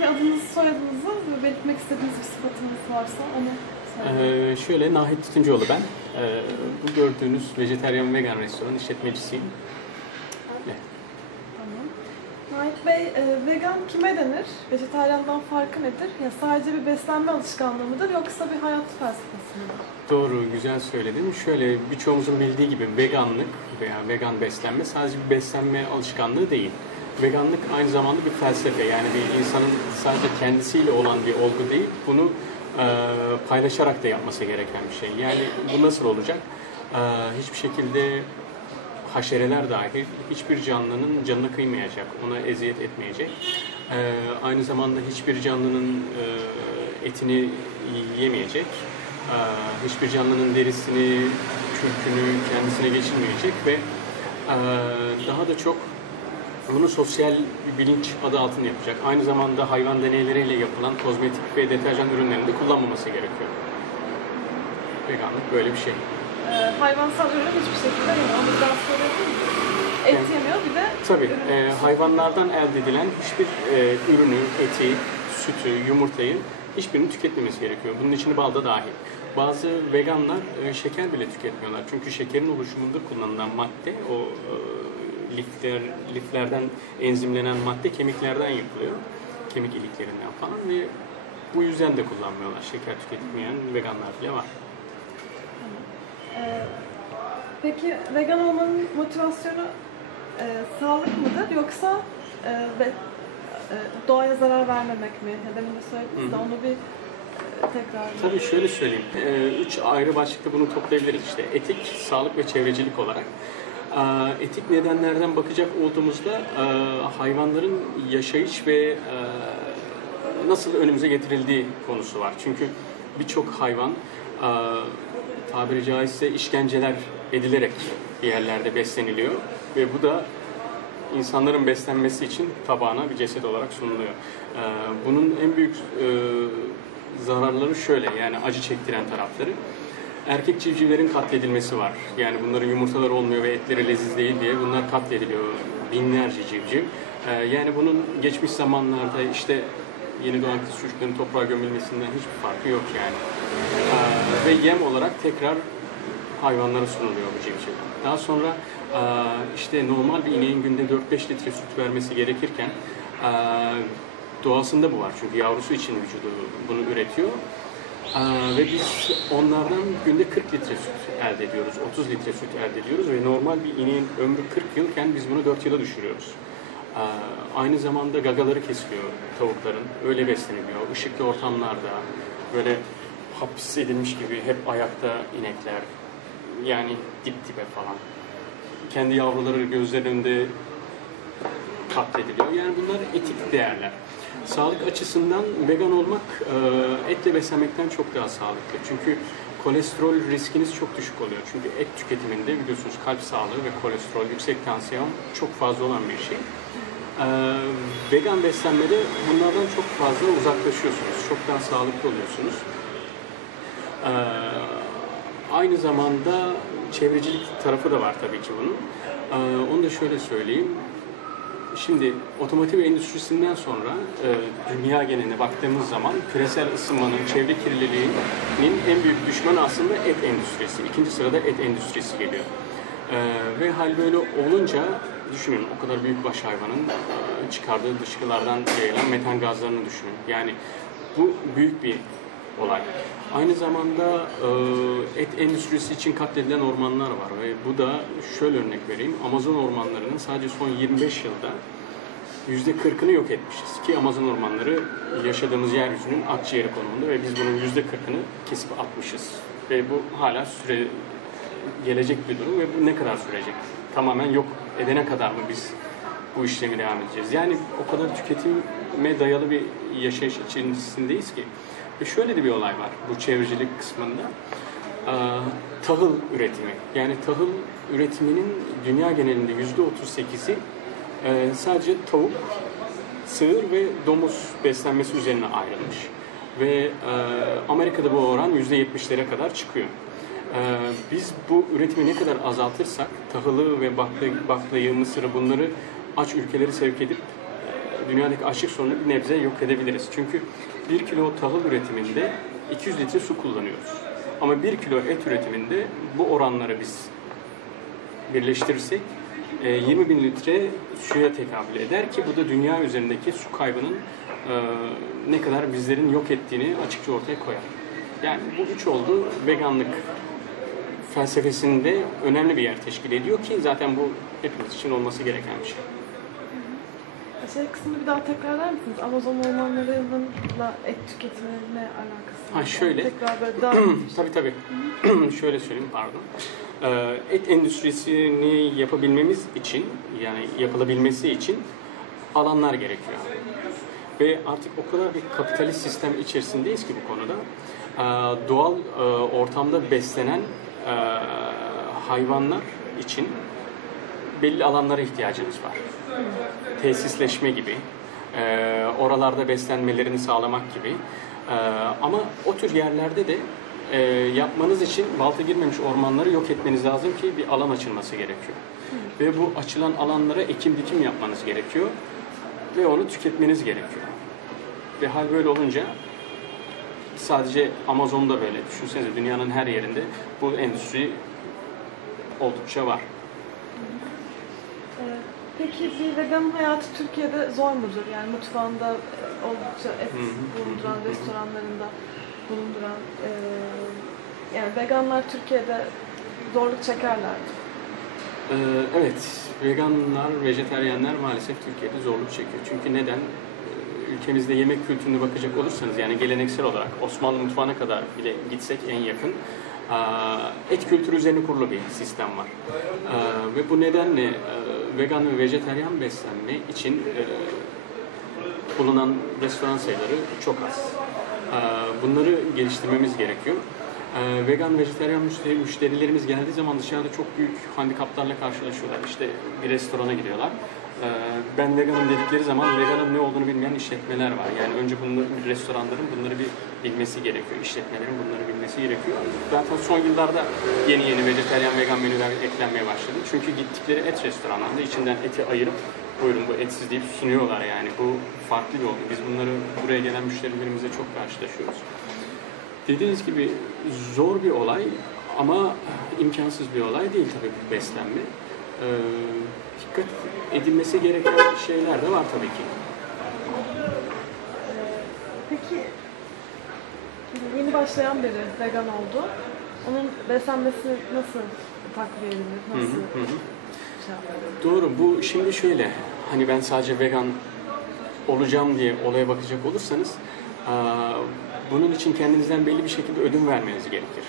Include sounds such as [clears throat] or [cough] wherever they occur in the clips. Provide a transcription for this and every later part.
Peki adınızı, soyadınızı ve belirtmek istediğiniz bir sıfatınız varsa onu. Ee, şöyle Nahit Tütüncüoğlu ben. Ee, bu gördüğünüz vejeteryan vegan restoran işletmecisiyim. Öyle. Tamam. Nait Bey, e, vegan kime denir? Vejetaryandan farkı nedir? Ya sadece bir beslenme alışkanlığı mıdır yoksa bir hayat felsefesi midir? Doğru, güzel söyledin. Şöyle birçoğumuzun bildiği gibi veganlık veya vegan beslenme sadece bir beslenme alışkanlığı değil. Veganlık aynı zamanda bir felsefe. Yani bir insanın sadece kendisiyle olan bir olgu değil, bunu e, paylaşarak da yapması gereken bir şey. Yani bu nasıl olacak? E, hiçbir şekilde haşereler dahil hiçbir canlının canına kıymayacak, ona eziyet etmeyecek. E, aynı zamanda hiçbir canlının e, etini yemeyecek. Ee, hiçbir canlının derisini, kürkünü kendisine geçirmeyecek ve e, daha da çok bunu sosyal bir bilinç adı altında yapacak. Aynı zamanda hayvan deneyleriyle yapılan kozmetik ve deterjan ürünlerinde kullanmaması gerekiyor. Veganlık böyle bir şey. E, hayvansal ürün hiçbir şekilde yemiyor. Onu biraz söyleyebilir? Et Yani- yemiyor bir de Tabii e, hayvanlardan elde edilen hiçbir e, ürünü, eti, sütü, yumurtayı hiçbirini tüketmemesi gerekiyor. Bunun içine bal da dahil. Bazı veganlar e, şeker bile tüketmiyorlar. Çünkü şekerin oluşumunda kullanılan madde o e, lifler, liflerden enzimlenen madde kemiklerden yapılıyor. Kemik iliklerinden falan ve bu yüzden de kullanmıyorlar. Şeker tüketmeyen veganlar bile var. E, peki vegan olmanın motivasyonu e, sağlık mıdır yoksa e, ve, e, doğaya zarar vermemek mi? Demin de söylediniz de onu bir e, tekrar Tabii şöyle söyleyeyim. Ee, üç ayrı başlıkta bunu toplayabiliriz işte. Etik, sağlık ve çevrecilik olarak. Ee, etik nedenlerden bakacak olduğumuzda e, hayvanların yaşayış ve e, nasıl önümüze getirildiği konusu var. Çünkü birçok hayvan e, tabiri caizse işkenceler edilerek bir yerlerde besleniliyor ve bu da insanların beslenmesi için tabağına bir ceset olarak sunuluyor. Bunun en büyük zararları şöyle yani acı çektiren tarafları. Erkek civcivlerin katledilmesi var. Yani bunların yumurtaları olmuyor ve etleri leziz değil diye bunlar katlediliyor. Binlerce civciv. Ee, yani bunun geçmiş zamanlarda işte yeni doğan kız çocukların toprağa gömülmesinden hiçbir farkı yok yani. Ee, ve yem olarak tekrar hayvanlara sunuluyor bu civciv. Daha sonra e, işte normal bir ineğin günde 4-5 litre süt vermesi gerekirken e, doğasında bu var. Çünkü yavrusu için vücudu bunu üretiyor. E, ve biz onlardan günde 40 litre süt elde ediyoruz. 30 litre süt elde ediyoruz ve normal bir ineğin ömrü 40 yılken biz bunu 4 yıla düşürüyoruz. E, aynı zamanda gagaları kesiliyor tavukların. Öyle besleniliyor. Işıklı ortamlarda böyle hapis edilmiş gibi hep ayakta inekler, yani dip dibe falan. Kendi yavruları gözlerinde katlediliyor. Yani bunlar etik değerler. Sağlık açısından vegan olmak e, etle beslenmekten çok daha sağlıklı. Çünkü kolesterol riskiniz çok düşük oluyor. Çünkü et tüketiminde biliyorsunuz kalp sağlığı ve kolesterol, yüksek tansiyon çok fazla olan bir şey. E, vegan beslenmede bunlardan çok fazla uzaklaşıyorsunuz. Çok daha sağlıklı oluyorsunuz. E, aynı zamanda çevrecilik tarafı da var tabii ki bunun. Ee, onu da şöyle söyleyeyim. Şimdi otomotiv endüstrisinden sonra e, dünya geneline baktığımız zaman küresel ısınmanın, çevre kirliliğinin en büyük düşmanı aslında et endüstrisi. İkinci sırada et endüstrisi geliyor. Ee, ve hal böyle olunca düşünün o kadar büyük baş hayvanın e, çıkardığı dışkılardan yayılan metan gazlarını düşünün. Yani bu büyük bir olay. Aynı zamanda e, et endüstrisi için katledilen ormanlar var ve bu da şöyle örnek vereyim. Amazon ormanlarının sadece son 25 yılda yüzde 40'ını yok etmişiz. Ki Amazon ormanları yaşadığımız yeryüzünün akciğeri konumunda ve biz bunun yüzde 40'ını kesip atmışız. Ve bu hala süre gelecek bir durum ve bu ne kadar sürecek? Tamamen yok edene kadar mı biz bu işlemi devam edeceğiz? Yani o kadar tüketime dayalı bir yaşayış içerisindeyiz ki. Ve şöyle de bir olay var bu çevrecilik kısmında. Ee, tahıl üretimi. Yani tahıl üretiminin dünya genelinde yüzde 38'i e, sadece tavuk, sığır ve domuz beslenmesi üzerine ayrılmış. Ve e, Amerika'da bu oran yüzde 70'lere kadar çıkıyor. E, biz bu üretimi ne kadar azaltırsak tahılı ve bakla, baklayı, mısırı bunları aç ülkeleri sevk edip e, dünyadaki açlık sorununu bir nebze yok edebiliriz. Çünkü 1 kilo tahıl üretiminde 200 litre su kullanıyoruz. Ama 1 kilo et üretiminde bu oranları biz birleştirirsek e, 20 bin litre suya tekabül eder ki bu da dünya üzerindeki su kaybının e, ne kadar bizlerin yok ettiğini açıkça ortaya koyar. Yani bu üç oldu veganlık felsefesinde önemli bir yer teşkil ediyor ki zaten bu hepimiz için olması gereken bir şey. Şey kısmını bir daha tekrarlar mısınız? Amazon ormanlarıyla et tüketimi ne alakası? Ha, şöyle. Tekrar böyle daha [clears throat] tabii tabii. [clears throat] Şöyle söyleyeyim pardon. Ee, et endüstrisini yapabilmemiz için yani yapılabilmesi için alanlar gerekiyor. Ve artık o kadar bir kapitalist sistem içerisindeyiz ki bu konuda. Ee, doğal e, ortamda beslenen e, hayvanlar için belli alanlara ihtiyacımız var. Tesisleşme gibi, e, oralarda beslenmelerini sağlamak gibi. E, ama o tür yerlerde de e, yapmanız için balta girmemiş ormanları yok etmeniz lazım ki bir alan açılması gerekiyor. Ve bu açılan alanlara ekim dikim yapmanız gerekiyor ve onu tüketmeniz gerekiyor. Ve hal böyle olunca sadece Amazon'da böyle düşünsenize dünyanın her yerinde bu endüstri oldukça var. Ee, Peki bir vegan hayatı Türkiye'de zor mudur? Yani mutfağında e, oldukça et bulunduran, restoranlarında bulunduran e, yani veganlar Türkiye'de zorluk çekerler. Ee, evet, veganlar, vejeteryenler maalesef Türkiye'de zorluk çekiyor. Çünkü neden? Ee, Ülkemizde yemek kültürüne bakacak olursanız yani geleneksel olarak Osmanlı mutfağına kadar bile gitsek en yakın et kültürü üzerine kurulu bir sistem var. Ve bu nedenle vegan ve vejeteryan beslenme için e, bulunan restoran sayıları çok az. Aa, Bunları geliştirmemiz gerekiyor. Ee, vegan, vejeteryan müşteri, müşterilerimiz geldiği zaman dışarıda çok büyük handikaplarla karşılaşıyorlar. İşte bir restorana gidiyorlar. Ee, ben veganım dedikleri zaman veganın ne olduğunu bilmeyen işletmeler var. Yani önce bunları, restoranların bunları bir bilmesi gerekiyor. İşletmelerin bunları bilmesi gerekiyor. Zaten son yıllarda yeni yeni vejeteryan, vegan menüler eklenmeye başladı. Çünkü gittikleri et restoranlarında içinden eti ayırıp buyurun bu etsiz deyip sunuyorlar yani. Bu farklı bir olgu. Biz bunları buraya gelen müşterilerimizle çok karşılaşıyoruz. Dediğiniz gibi zor bir olay ama imkansız bir olay değil tabii bu beslenme. Ee, dikkat edilmesi gereken şeyler de var tabii ki. Peki yeni başlayan biri vegan oldu. Onun beslenmesi nasıl takviye edilir? Hı, Nasıl hı hı. şey? Doğru. Bu şimdi şöyle. Hani ben sadece vegan olacağım diye olaya bakacak olursanız aa, bunun için kendinizden belli bir şekilde ödün vermeniz gerekir.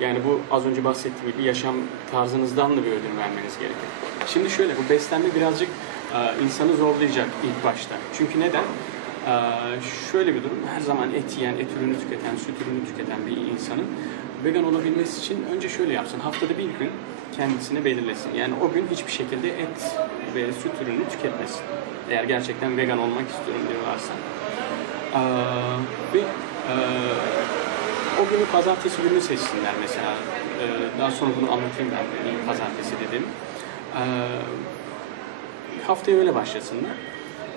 Yani bu az önce bahsettiğim gibi yaşam tarzınızdan da bir ödün vermeniz gerekir. Şimdi şöyle bu beslenme birazcık aa, insanı zorlayacak ilk başta. Çünkü neden? Aa, şöyle bir durum. Her zaman et yiyen, et ürünü tüketen, süt ürünü tüketen bir insanın vegan olabilmesi için önce şöyle yapsın. Haftada bir gün kendisine belirlesin. Yani o gün hiçbir şekilde et ve süt ürünü tüketmesin. Eğer gerçekten vegan olmak istiyorum diyorlarsa. Ee, ve e, o günü pazartesi günü seçsinler mesela. Ee, daha sonra bunu anlatayım ben de, pazartesi dedim. Ee, haftaya öyle başlasınlar.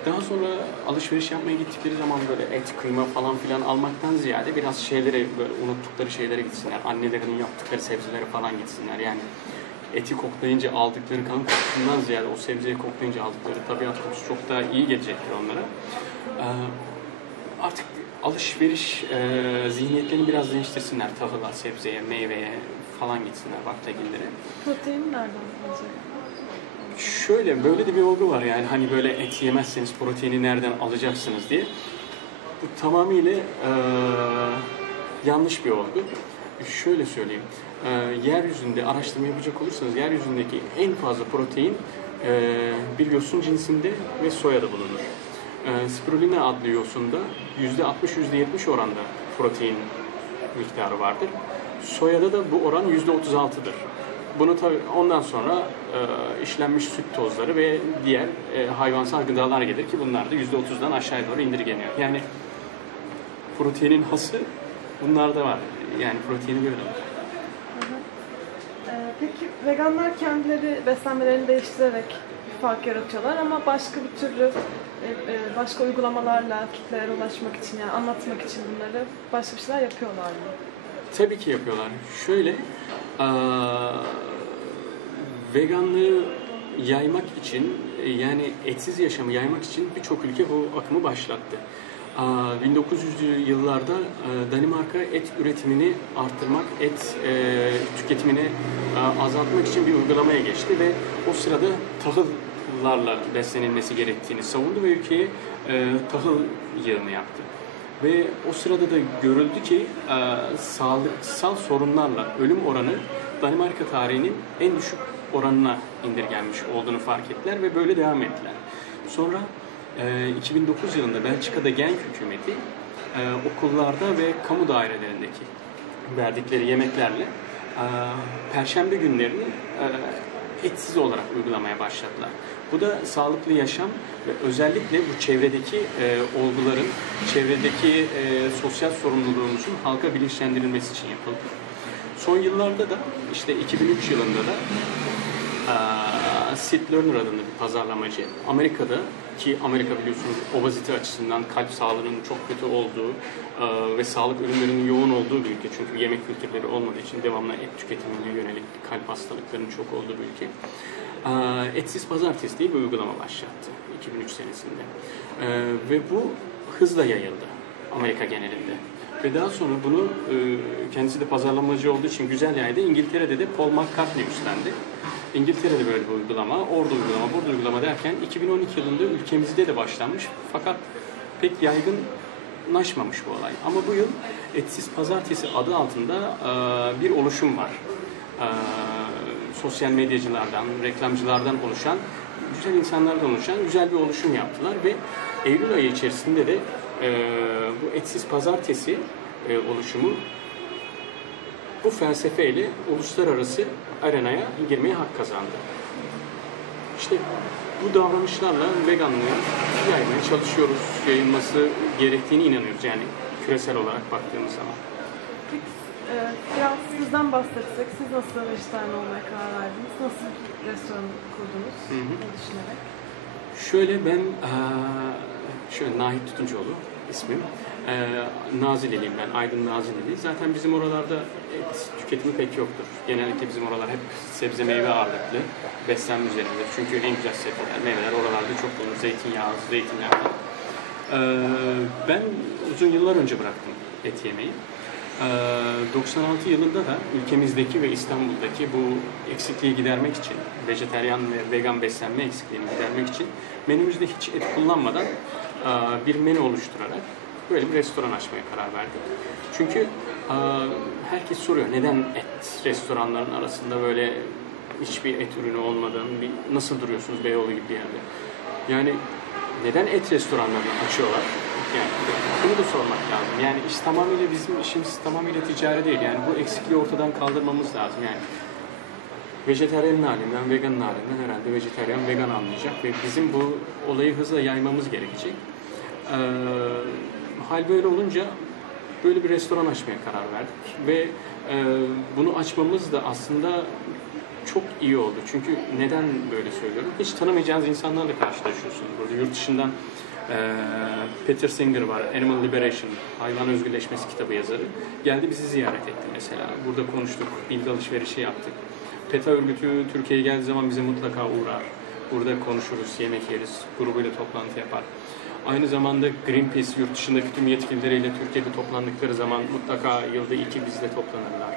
Daha sonra alışveriş yapmaya gittikleri zaman böyle et, kıyma falan filan almaktan ziyade biraz şeylere, böyle unuttukları şeylere gitsinler. Annelerinin yaptıkları sebzelere falan gitsinler. Yani eti koklayınca aldıkları kan kokusundan ziyade o sebzeyi koklayınca aldıkları tabiat kokusu çok daha iyi gelecektir onlara. Ee, artık alışveriş e, zihniyetlerini biraz değiştirsinler. Tahıla, sebzeye, meyveye falan gitsinler baklagillere. Protein nereden alacak? Şöyle böyle de bir olgu var yani hani böyle et yemezseniz proteini nereden alacaksınız diye. Bu tamamıyla e, yanlış bir olgu. Şöyle söyleyeyim. E, yeryüzünde araştırma yapacak olursanız yeryüzündeki en fazla protein e, bir yosun cinsinde ve soyada bulunur. E, spirulina adlı yosunda %60-%70 oranda protein miktarı vardır. Soyada da bu oran %36'dır. Bunu tabii ondan sonra e, işlenmiş süt tozları ve diğer e, hayvansal gıdalar gelir ki bunlar da %30'dan aşağıya doğru indirgeniyor. Yani proteinin hası bunlarda var. Yani proteini böyle var. Ee, peki veganlar kendileri beslenmelerini değiştirerek fark yaratıyorlar ama başka bir türlü e, e, başka uygulamalarla kitlelere ulaşmak için yani anlatmak için bunları başka bir şeyler yapıyorlar mı? Tabii ki yapıyorlar. Şöyle, veganlığı yaymak için yani etsiz yaşamı yaymak için birçok ülke bu akımı başlattı. Aa, 1900'lü yıllarda e, Danimarka et üretimini arttırmak, et e, tüketimini e, azaltmak için bir uygulamaya geçti ve o sırada tahıllarla beslenilmesi gerektiğini savundu ve ülkeye e, tahıl yığını yaptı. Ve o sırada da görüldü ki e, sağlıksal sorunlarla ölüm oranı Danimarka tarihinin en düşük oranına indirgenmiş olduğunu fark ettiler ve böyle devam ettiler. Sonra e, 2009 yılında Belçika'da Genk hükümeti e, okullarda ve kamu dairelerindeki verdikleri yemeklerle e, perşembe günlerini e, etsiz olarak uygulamaya başladılar. Bu da sağlıklı yaşam ve özellikle bu çevredeki e, olguların, çevredeki e, sosyal sorumluluğumuzun halka bilinçlendirilmesi için yapıldı. Son yıllarda da işte 2003 yılında da Sid Lerner adında bir pazarlamacı Amerika'da ki Amerika biliyorsunuz obezite açısından kalp sağlığının çok kötü olduğu e, ve sağlık ürünlerinin yoğun olduğu bir ülke. Çünkü yemek kültürleri olmadığı için devamlı et tüketimine yönelik kalp hastalıklarının çok olduğu bir ülke. E, Etsiz Pazartesi diye bir uygulama başlattı 2003 senesinde. E, ve bu hızla yayıldı Amerika genelinde. Ve daha sonra bunu e, kendisi de pazarlamacı olduğu için güzel yaydı. İngiltere'de de Paul McCartney üstlendi. İngiltere'de böyle bir uygulama, orada uygulama, burada uygulama derken 2012 yılında ülkemizde de başlanmış. Fakat pek yaygınlaşmamış bu olay. Ama bu yıl Etsiz Pazartesi adı altında e, bir oluşum var. E, sosyal medyacılardan, reklamcılardan oluşan, güzel insanlardan oluşan güzel bir oluşum yaptılar ve Eylül ayı içerisinde de e, bu Etsiz Pazartesi e, oluşumu bu felsefeyle uluslararası arenaya girmeye hak kazandı. İşte bu davranışlarla veganlığı yaymaya çalışıyoruz. Yayılması gerektiğini inanıyoruz yani küresel olarak baktığımız zaman. Peki e, biraz sizden bahsetsek, siz nasıl vejetaryen olmaya karar verdiniz? Nasıl bir restoran kurdunuz? Hı hı. Ne düşünerek? Şöyle ben eee, şöyle Nahit Tutuncuoğlu ismim. Eee Nazilleliyim ben, Aydın Nazilleli. Zaten bizim oralarda et tüketimi pek yoktur. Genellikle bizim oralar hep sebze meyve ağırlıklı beslenme üzerindedir. Çünkü en güzel sebzeler, meyveler oralarda çok bulunur. Zeytinyağı, falan. Eee, ben uzun yıllar önce bıraktım et yemeyi. Eee, 96 yılında da ülkemizdeki ve İstanbul'daki bu eksikliği gidermek için, vejeteryan ve vegan beslenme eksikliğini gidermek için menümüzde hiç et kullanmadan eee, bir menü oluşturarak böyle bir restoran açmaya karar verdik. Çünkü eee, herkes soruyor neden et restoranların arasında böyle hiçbir et ürünü olmadan nasıl duruyorsunuz Beyoğlu gibi bir yerde? Yani neden et restoranlarını açıyorlar? Yani bunu da sormak lazım. Yani iş tamamıyla bizim işimiz tamamıyla ticari değil. Yani bu eksikliği ortadan kaldırmamız lazım. Yani vejeteryanın halinden, veganın halinden herhalde vejeteryan vegan anlayacak ve bizim bu olayı hızla yaymamız gerekecek. Ee, hal böyle olunca böyle bir restoran açmaya karar verdik ve e, bunu açmamız da aslında çok iyi oldu. Çünkü neden böyle söylüyorum? Hiç tanımayacağınız insanlarla karşılaşıyorsunuz burada. Yurt dışından Peter Singer var, Animal Liberation, Hayvan Özgürleşmesi kitabı yazarı. Geldi bizi ziyaret etti mesela. Burada konuştuk, bilgi alışverişi yaptık. PETA örgütü Türkiye'ye geldiği zaman bize mutlaka uğrar. Burada konuşuruz, yemek yeriz, grubuyla toplantı yapar. Aynı zamanda Greenpeace yurt dışındaki tüm yetkilileriyle Türkiye'de toplandıkları zaman mutlaka yılda iki bizle toplanırlar.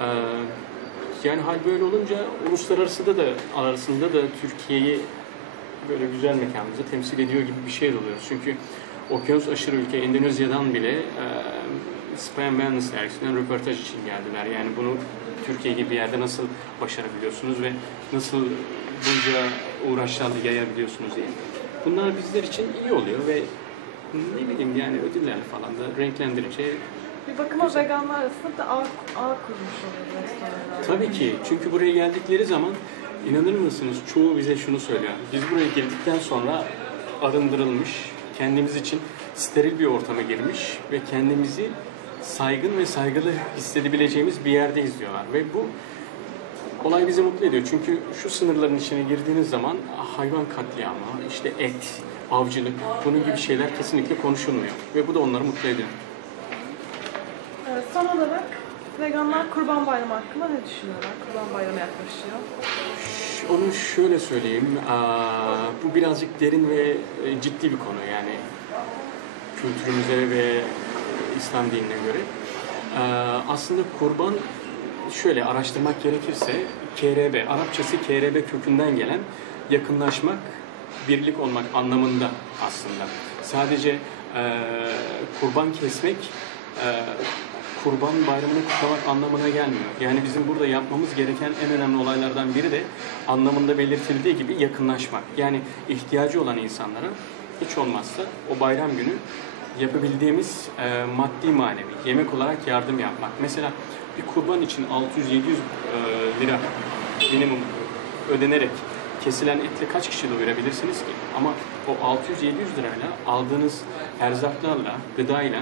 Ee, yani hal böyle olunca uluslararası da da arasında da Türkiye'yi böyle güzel mekanımızı temsil ediyor gibi bir şey oluyoruz. Çünkü okyanus aşırı ülke Endonezya'dan bile e, Spam Wellness dergisinden röportaj için geldiler. Yani bunu Türkiye gibi bir yerde nasıl başarabiliyorsunuz ve nasıl bunca uğraşlarla yayabiliyorsunuz diye. Bunlar bizler için iyi oluyor ve ne bileyim yani ödüllerle falan da renklendirince Bir bakıma veganlar arasında da ağ, ağ kurmuş oluyor restoranlar. Tabii ki. Çünkü buraya geldikleri zaman inanır mısınız çoğu bize şunu söylüyor. Biz buraya girdikten sonra arındırılmış, kendimiz için steril bir ortama girmiş ve kendimizi saygın ve saygılı hissedebileceğimiz bir yerdeyiz diyorlar. Ve bu olay bizi mutlu ediyor. Çünkü şu sınırların içine girdiğiniz zaman hayvan katliamı, işte et, avcılık, bunun gibi şeyler kesinlikle konuşulmuyor. Ve bu da onları mutlu ediyor. Ee, son olarak veganlar Kurban Bayramı hakkında ne düşünüyorlar? Kurban Bayramı yaklaşıyor. Onu şöyle söyleyeyim, bu birazcık derin ve e, ciddi bir konu yani kültürümüze ve e, İslam dinine göre. Aslında kurban şöyle araştırmak gerekirse KRB, Arapçası KRB kökünden gelen yakınlaşmak, birlik olmak anlamında aslında. Sadece e, kurban kesmek kurban bayramını kutlamak anlamına gelmiyor. Yani bizim burada yapmamız gereken en önemli olaylardan biri de anlamında belirtildiği gibi yakınlaşmak. Yani ihtiyacı olan insanlara hiç olmazsa o bayram günü yapabildiğimiz e, maddi manevi yemek olarak yardım yapmak. Mesela bir kurban için 600-700 e, lira minimum ödenerek kesilen etle kaç kişi doyurabilirsiniz ki? Ama o 600-700 lirayla aldığınız erzaklarla, gıdayla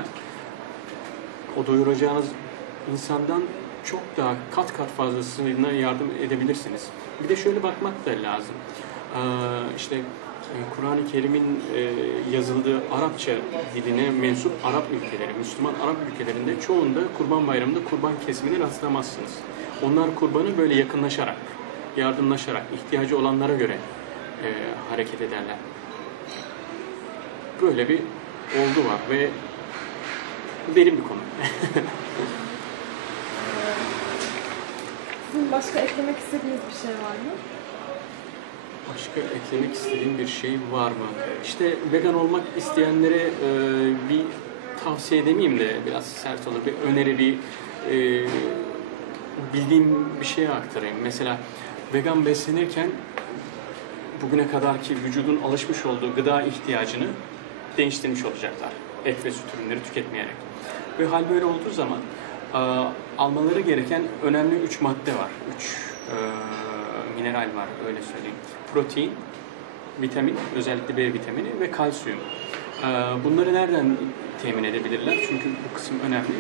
o doyuracağınız insandan çok daha kat kat fazlasına yardım edebilirsiniz. Bir de şöyle bakmak da lazım. Ee, işte e, Kur'an-ı Kerim'in e, yazıldığı Arapça diline mensup Arap ülkeleri, Müslüman Arap ülkelerinde çoğunda Kurban Bayramı'nda kurban kesimini rastlamazsınız. Onlar kurbanı böyle yakınlaşarak, yardımlaşarak, ihtiyacı olanlara göre e, hareket ederler. Böyle bir olgu var ve derin bir konu. [laughs] Sizin başka eklemek istediğiniz bir şey var mı? Başka eklemek istediğim bir şey var mı? İşte vegan olmak isteyenlere e, bir tavsiye demeyeyim de biraz sert olur. Bir öneri, bir e, bildiğim bir şeye aktarayım. Mesela vegan beslenirken bugüne kadarki vücudun alışmış olduğu gıda ihtiyacını değiştirmiş olacaklar. Et ve süt ürünleri tüketmeyerek. Ve hal böyle olduğu zaman e, almaları gereken önemli üç madde var. Üç e, mineral var öyle söyleyeyim. Protein, vitamin, özellikle B vitamini ve kalsiyum. E, bunları nereden temin edebilirler? Çünkü bu kısım önemli.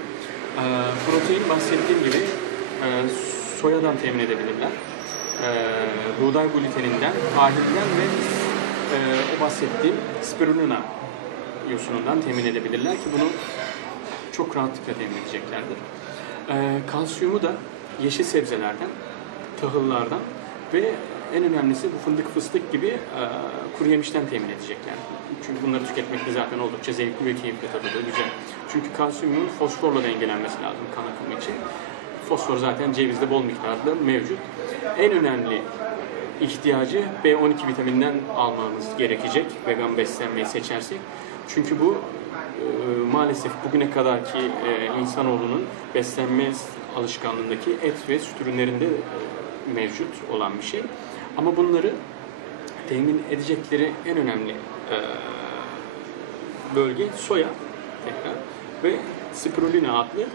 Protein bahsettiğim gibi soyadan temin edebilirler. Buğday gluteninden, tahilden ve o bahsettiğim spirulina yosunundan temin edebilirler ki bunu çok rahatlıkla temin edeceklerdir. Ee, kalsiyumu da yeşil sebzelerden, tahıllardan ve en önemlisi bu fındık fıstık gibi e, kuru yemişten temin edecekler. Çünkü bunları tüketmek de zaten oldukça zevkli ve keyifli tadı da güzel. Çünkü kalsiyumun fosforla dengelenmesi lazım kan akımı için. Fosfor zaten cevizde bol miktarda mevcut. En önemli ihtiyacı B12 vitaminden almamız gerekecek vegan beslenmeyi seçersek. Çünkü bu e, maalesef bugüne kadarki e, insanoğlunun beslenme alışkanlığındaki et ve süt ürünlerinde e, mevcut olan bir şey. Ama bunları temin edecekleri en önemli e, bölge soya tekrar ve spirulina adlı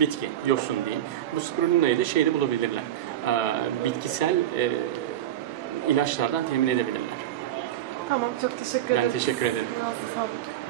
bitki, yosun diyeyim. Bu spirulinayı da şeyde bulabilirler. E, bitkisel e, ilaçlardan temin edebilirler. Tamam, çok teşekkür Ben ederim. teşekkür ederim. Biraz sağ olun.